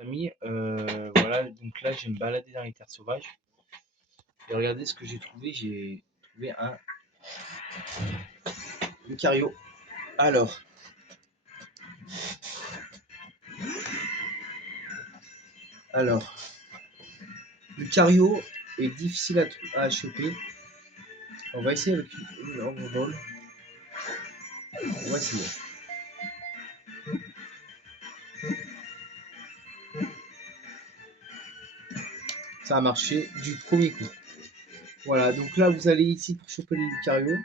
Amis, voilà, donc là je vais me balader dans les terres sauvages et regardez ce que j'ai trouvé un Lucario. Alors, alors, Lucario est difficile à choper. On va essayer avec une Overball. On va essayer. Ça a marché du premier coup. Voilà, donc là vous allez ici pour choper les Lucario.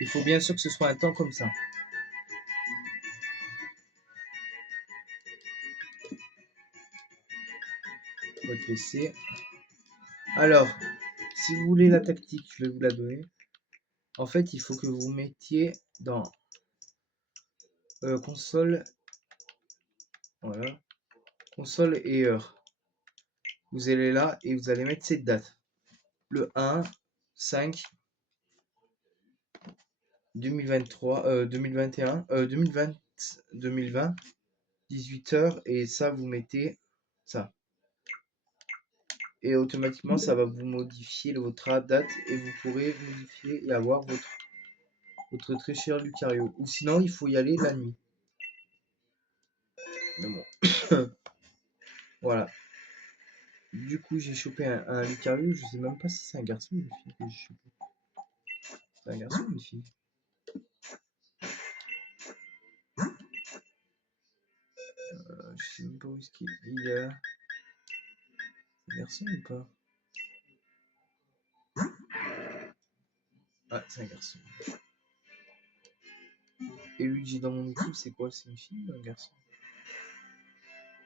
Il faut bien sûr que ce soit un temps comme ça. Votre PC. Alors, si vous voulez la tactique, je vais vous la donner. En fait, il faut que vous mettiez dans console, voilà, console et heure. Vous allez là et vous allez mettre cette date. Le 1, 5, 2023, 2021, 2020, 2020, 18h et ça vous mettez ça. Et automatiquement ça va vous modifier votre date et vous pourrez modifier et avoir votre très cher Lucario. Ou sinon il faut y aller la nuit. Mais bon. Voilà. Du coup j'ai chopé un Lucario, je sais même pas si c'est un garçon ou une fille que j'ai chopé. C'est un garçon ou une fille? Je sais même pas où est-ce qu'il est. C'est un garçon ou pas? Ah, c'est un garçon. Et lui que j'ai dans mon équipe, c'est quoi? C'est une fille ou un garçon?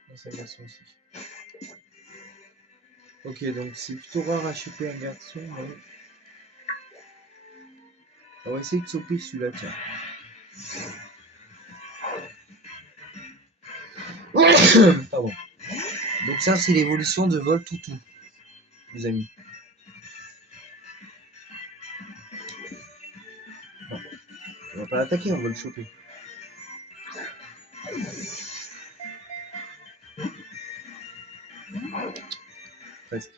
Non, c'est un garçon aussi. Ok, donc c'est plutôt rare à choper un garçon, mais... On va essayer de choper celui-là, tiens. Pardon. Donc ça, c'est l'évolution de Voltoutou, les amis. Bon, on va pas l'attaquer, on va le choper. Presque.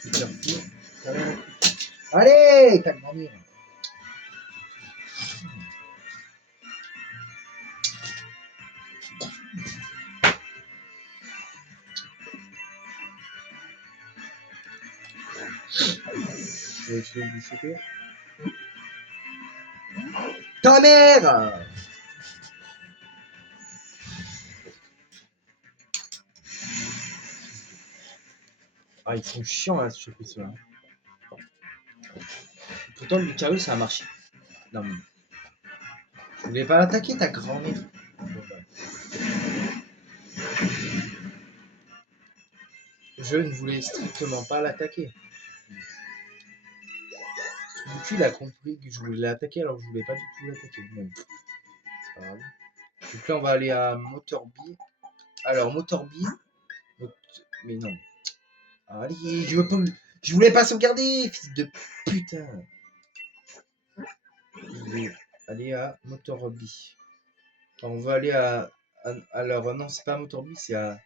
Super fou. Allez, t'as grandi. Je vais essayer de le choper. Ta mère! Ah, ils sont chiants à se choper ceux-là. Pourtant, le Lucario, ça a marché. Non, mais... Je voulais pas l'attaquer, ta grand-mère. Je ne voulais strictement pas l'attaquer. Depuis, il a compris que je voulais l'attaquer alors que je voulais pas du tout l'attaquer. Bon, c'est pas grave. Donc là, on va aller à Motorby. Alors, Motorby. Mais non. Allez, je voulais pas sauvegarder, fils de putain. Je vais aller à Motorby. Enfin, on va aller alors, non, c'est pas à Motorby, c'est à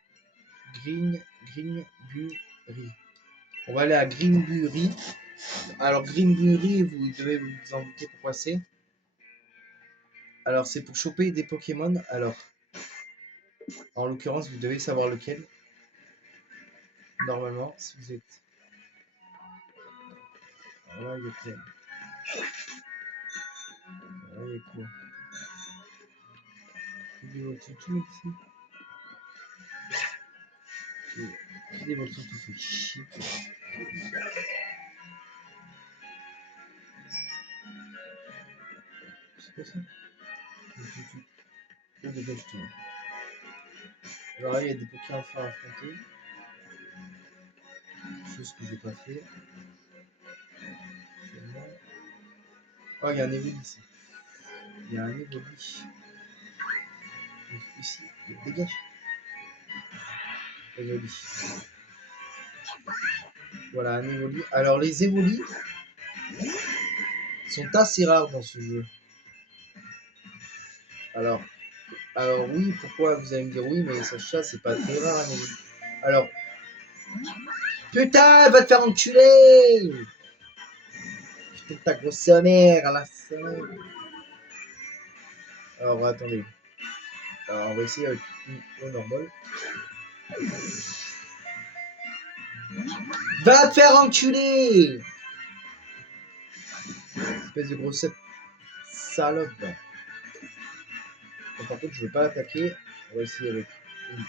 Greenbury. On va aller à Greenbury. Alors, Greenbury, vous devez vous en douter pourquoi c'est. Alors, c'est pour choper des Pokémon. Alors, en l'occurrence, vous devez savoir lequel. Normalement, si vous êtes... Voilà, il y a quoi? Voilà, il y a quoi? Il y a tout ici. Il y a tout fait chier. C'est quoi ça? Alors là, il y a des Pokémon à affronter. Chose que j'ai pas fait. Oh, il y a un Evoli ici. Il y a un Evoli. Donc ici, dégage. Evoli. Voilà, un Evoli. Alors, les Evolis sont assez rares dans ce jeu. Alors, Alors oui, pourquoi vous allez me dire oui, mais Sacha, c'est pas très rare. Mais... Alors, putain, va te faire enculer! Putain, ta grosse mère à la fin. Alors, attendez. Alors, on va essayer avec une normal. Va te faire enculer! Espèce de grosse salope. Donc, par contre, je veux pas l'attaquer. On va essayer avec une.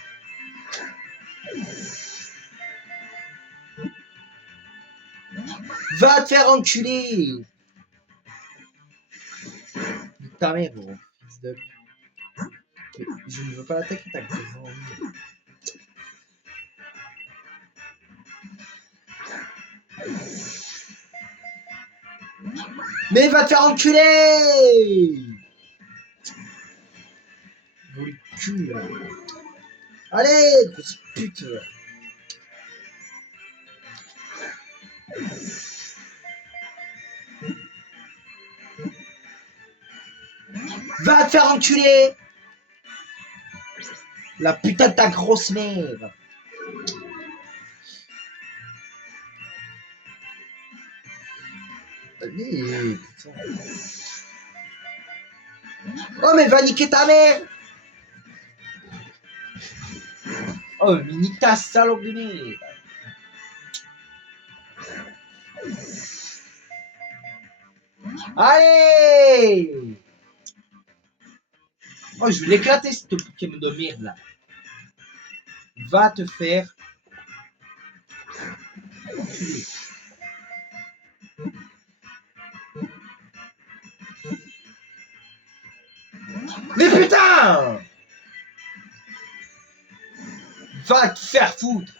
Va te faire enculer! Ta mère, gros. Fils de... Mais je ne veux pas l'attaquer, ta grosse envie. Mais va te faire enculer! Vous le cul, là. Allez, grosse pute, là. Va te faire enculer! La putain de ta grosse mère! Allez, putain. Oh, mais va niquer ta mère! Oh, mais nique ta salope de merde! Allez! Oh, je vais l'éclater, cette Pokémon de merde, là. Va te faire enculer. Mais putain! Va te faire foutre!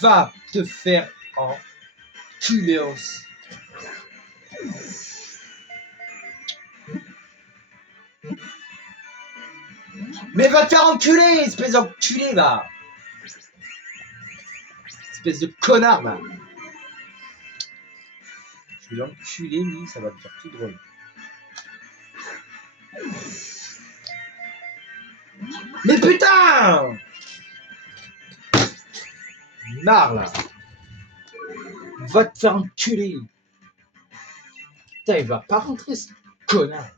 Va te faire enculer aussi. Mais va te faire enculer, espèce d'enculé, va! Espèce de connard, va! Je vais l'enculer, lui, ça va me faire tout drôle. Mais putain! Marre, là! Va te faire enculer! Putain, il va pas rentrer, ce connard!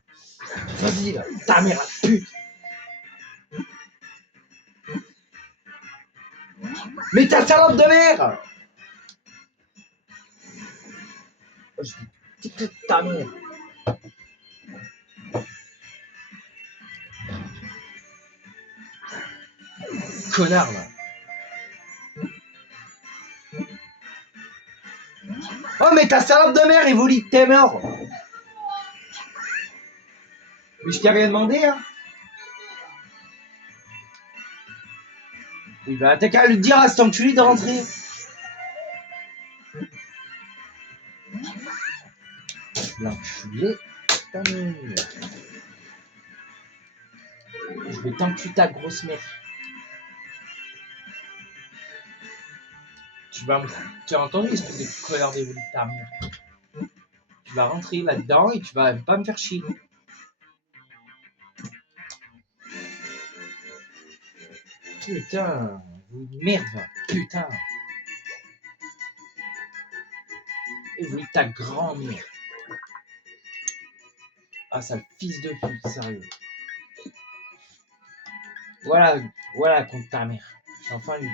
Vas-y, là, ta mère, la pute! Mais ta salope de mère! Oh, je dis, ta mère! Connard, là! Oh, mais ta salope de mère, il vous dit que t'es mort! Mais je t'ai rien demandé, hein! Oui, bah t'as qu'à lui dire à cet enculé de rentrer! L'enculé, ta mère! Je vais t'enculer ta grosse mère! Tu as entendu, espèce de connard d'évolué de ta mère. Tu vas rentrer là-dedans et tu vas pas me faire chier. Putain, vous merde, putain. Et vous ta grand-mère. Ah, sale fils de pute, sérieux. Voilà, voilà contre ta mère. J'ai enfin eu.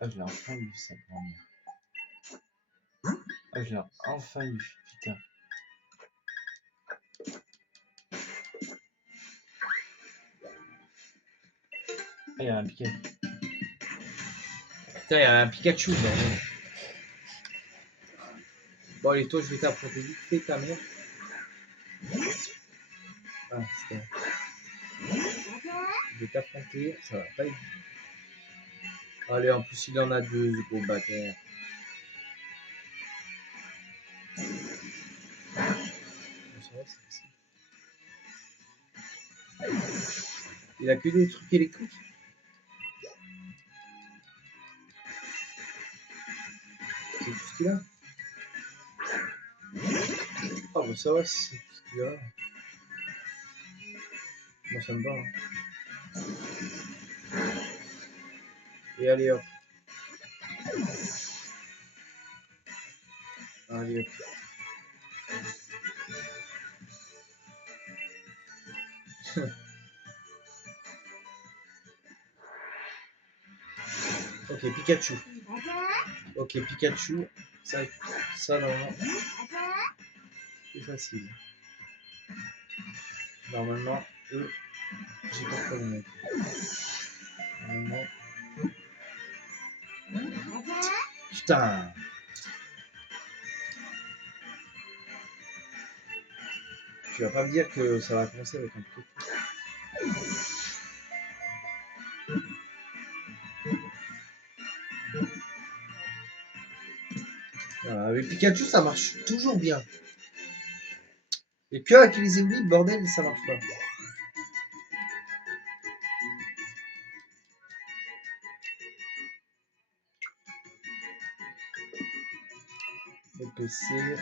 Ah, je l'ai enfin eu, sa grand-mère. Ah, je l'ai enfin eu, putain. Ah, il y a un Pikachu. Putain, il y a un Pikachu, bordel. Bon, allez, toi, je vais t'affronter vite fait ta mère. Ah, c'était. Je vais t'affronter, ça va pas être. Allez, en plus, il en a deux, ce gros bâtard. Il a que des trucs électriques. C'est tout ce qu'il a. Ah bah ça va, c'est ce qu'il y a. Moi ça me va. Hein. Et allez hop. Allez hop. Ok, Pikachu. Ok, Pikachu. Ça normalement, c'est facile. Normalement, eux, j'ai pas de problème avec eux. Normalement. Putain! Tu vas pas me dire que ça va commencer avec un truc. Voilà, avec Pikachu, ça marche toujours bien. Et que avec les éolites, bordel, ça marche pas. Le PC.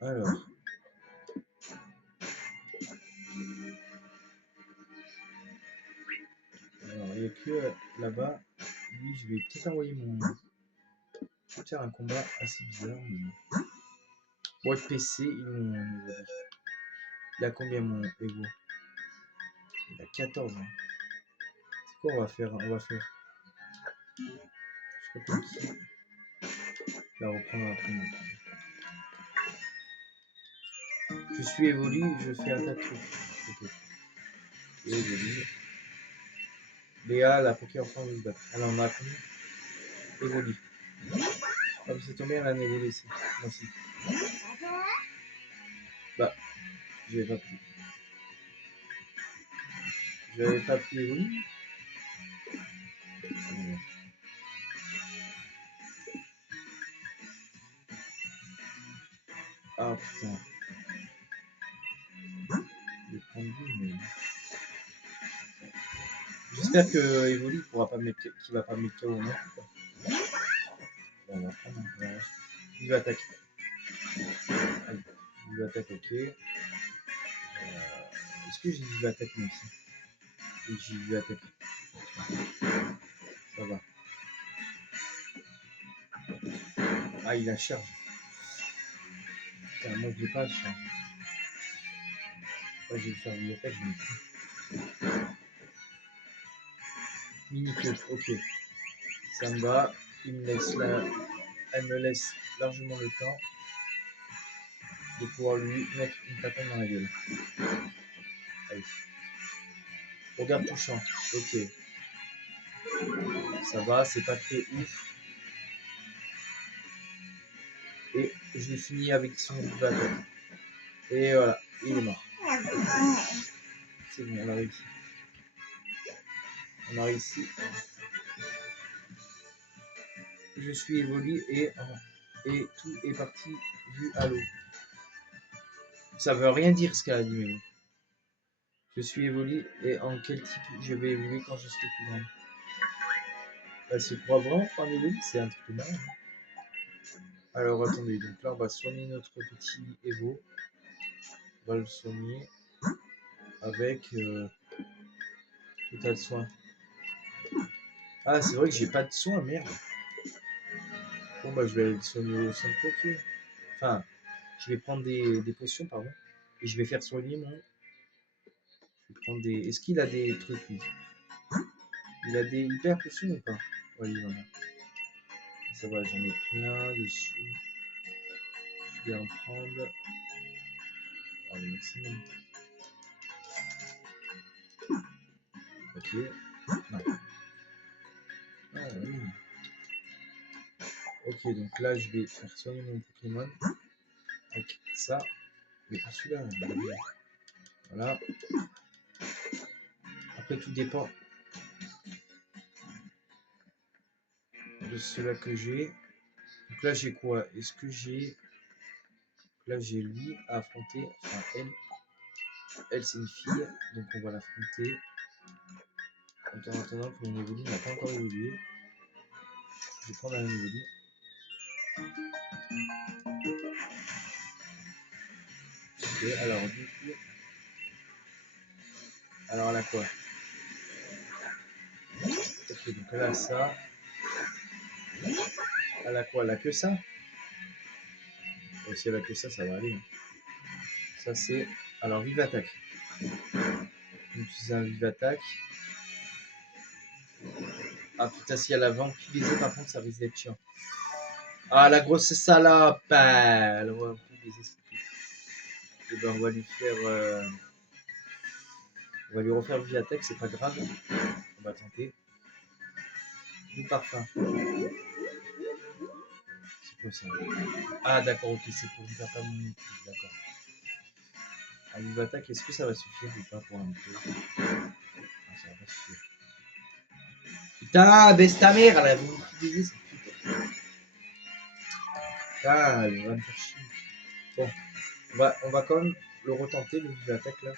Alors. Alors, il n'y a que là-bas. Lui, je vais peut-être envoyer mon. Je vais faire un combat assez bizarre. Mais... Ouais, PC, il a combien mon Evo? Il a 14 ans. C'est quoi on va faire? On va faire. Je sais pas qui. La reprendre après. Je suis évolu, je fais un tas de trucs. Ok. Évolu. Léa, la Poké enfant veut se battre. Alors on a appris. Évolu. Ah, c'est tombé, elle a un évolué ici. Moi aussi. Bah, je l'avais pas pris. Je l'avais pas pris évolu. Ah putain. Je vais prendre lui, mais. J'espère que Evoli pourra pas mettre, qu'il va pas mettre KO non. Bon, on va prendre un peu. Il va attaquer. Allez, il va attaquer, ok. Est-ce que j'ai dit il va attaquer moi aussi? Oui, j'ai dit attaquer. Ça va. Ah, il a charge. Putain, moi je l'ai pas charge. Ouais, je vais faire une attaque, je vais Mini-queue, ok. Ça me va. Il me laisse là. Elle me laisse largement le temps de pouvoir lui mettre une patate dans la gueule. Allez. Regarde touchant. Ok. Ça va, c'est pas très ouf. Et je l'ai fini avec son bateau. Et voilà, il est mort. C'est bon, on a réussi. On a réussi. Je suis évolu et tout est parti vu à l'eau. Ça veut rien dire ce qu'elle a dit, mais bon. Je suis évolu et en quel type je vais évoluer quand je serai plus grand. Bah, c'est pour vraiment prendre évolu, c'est un truc de mal. Alors attendez, donc là on va soigner notre petit Evo. On va le soigner avec total soin. Ah, c'est vrai que j'ai pas de soin, merde. Bon, bah, je vais aller le soigner au centre Poké. Enfin, je vais prendre des potions, pardon. Et je vais faire soigner mon. Je vais prendre des. Est-ce qu'il a des trucs, lui? Il a des hyper potions ou pas? Oui, il en a. Ça va, j'en ai plein dessus. Je vais en prendre. Oh, le maximum. Ok. Non. Ah, oui. Ok, donc là, je vais faire soigner mon Pokémon avec ça. Mais pas celui-là. Voilà. Après, tout dépend de cela que j'ai. Donc là, j'ai quoi? Est-ce que j'ai. Là, j'ai lui à affronter. Enfin, elle. Elle, c'est une fille. Donc, on va l'affronter. En attendant que mon évolue n'a pas encore évolué. Je vais prendre un évolue. Ok, alors du coup. Alors là quoi? Ok, donc là ça. Elle a quoi? Elle a que ça? Oh, si elle a que ça va aller. Ça c'est. Alors vive attaque. Utiliser un vive attaque. Ah putain, si elle a vampirisé, par contre ça risque d'être chiant. Ah la grosse salope! Elle va vampiriser ce truc. Et ben on va lui faire. On va lui refaire vive attaque, c'est pas grave. On va tenter. Du parfum. C'est quoi ça? Ah d'accord, ok, c'est pour faire pas mon outil, d'accord. À vive attaque, est-ce que ça va suffire ou pas pour un peu? Ah, ça va pas suffire. Putain, baisse ta mère, elle a voulu utiliser cette putain. Ah, elle va me faire chier. Bon, on va quand même le retenter, le vive attaque là.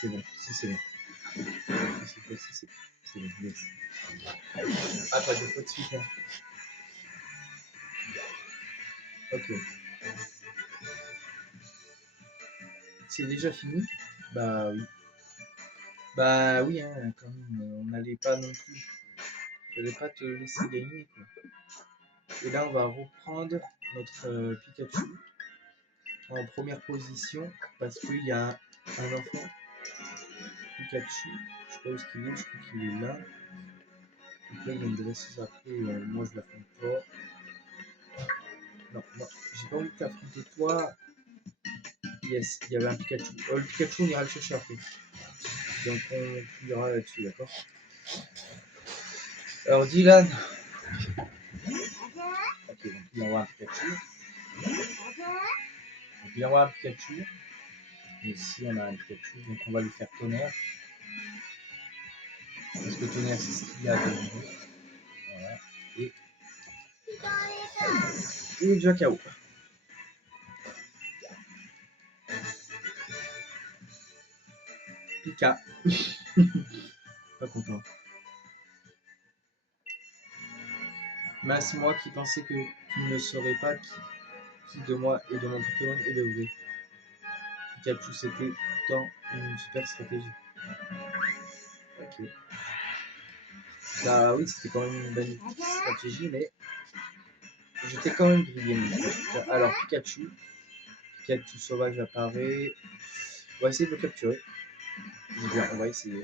C'est bon, si c'est bon. Si, c'est bon, yes. Ah, pas de fois de suite, hein. Ok. C'est déjà fini? Bah oui. Bah oui, hein, quand même, on n'allait pas non plus. Je n'allais pas te laisser gagner, quoi. Et là, on va reprendre notre Pikachu en première position parce qu'il y a un enfant Pikachu. Je sais pas où est-ce qu'il est, je crois qu'il est là. Donc là, il vient de dresser après, moi je l'affronte pas. Non, non, j'ai pas envie de t'affronter toi. Yes, il y avait un Pikachu. Oh, le Pikachu, on ira le chercher après. Donc on ira là-dessus, d'accord? Alors Dylan. Ok, donc il envoie un Pikachu. Donc il envoie un Pikachu. Et ici on a un Pikachu, donc on va lui faire tonnerre. Parce que tonnerre c'est ce qu'il y a de nouveau. Voilà. Et il est déjà KO. Pika. Pas content. Mince moi qui pensais que tu ne saurais pas qui de moi et de mon Pokémon est le vrai. Pikachu c'était dans une super stratégie. Ok. Bah oui, c'était quand même une bonne stratégie, mais j'étais quand même grillé. Alors Pikachu. Pikachu sauvage apparaît. On va essayer de le capturer. Bien, on va essayer.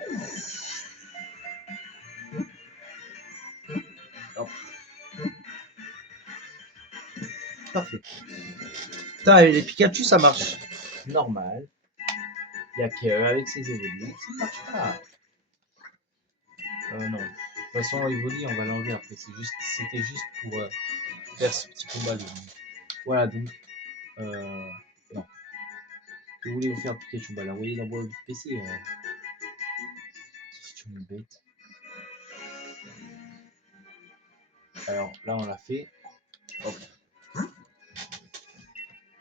Hop. Parfait. Putain, les Pikachu ça marche normal. Il y a qu'avec ses évolutions, ça marche pas. Non. De toute façon, Evoli, on va l'enlever après. C'était juste pour faire ce petit combat. Voilà, donc. Non. Que voulez-vous faire Pikachu? Bah, l'envoyer dans le PC. Si tu me bête. Alors là, on l'a fait. Hop.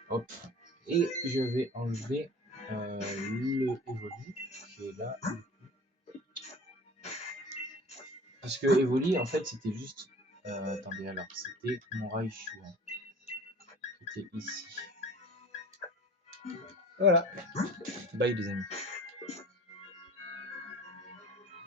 Hop. Et je vais enlever le Evoli qui est là. Parce que Evoli, en fait, c'était juste. Attendez, alors, c'était mon Raichu. Hein, qui était ici. Voilà. Bye, les amis.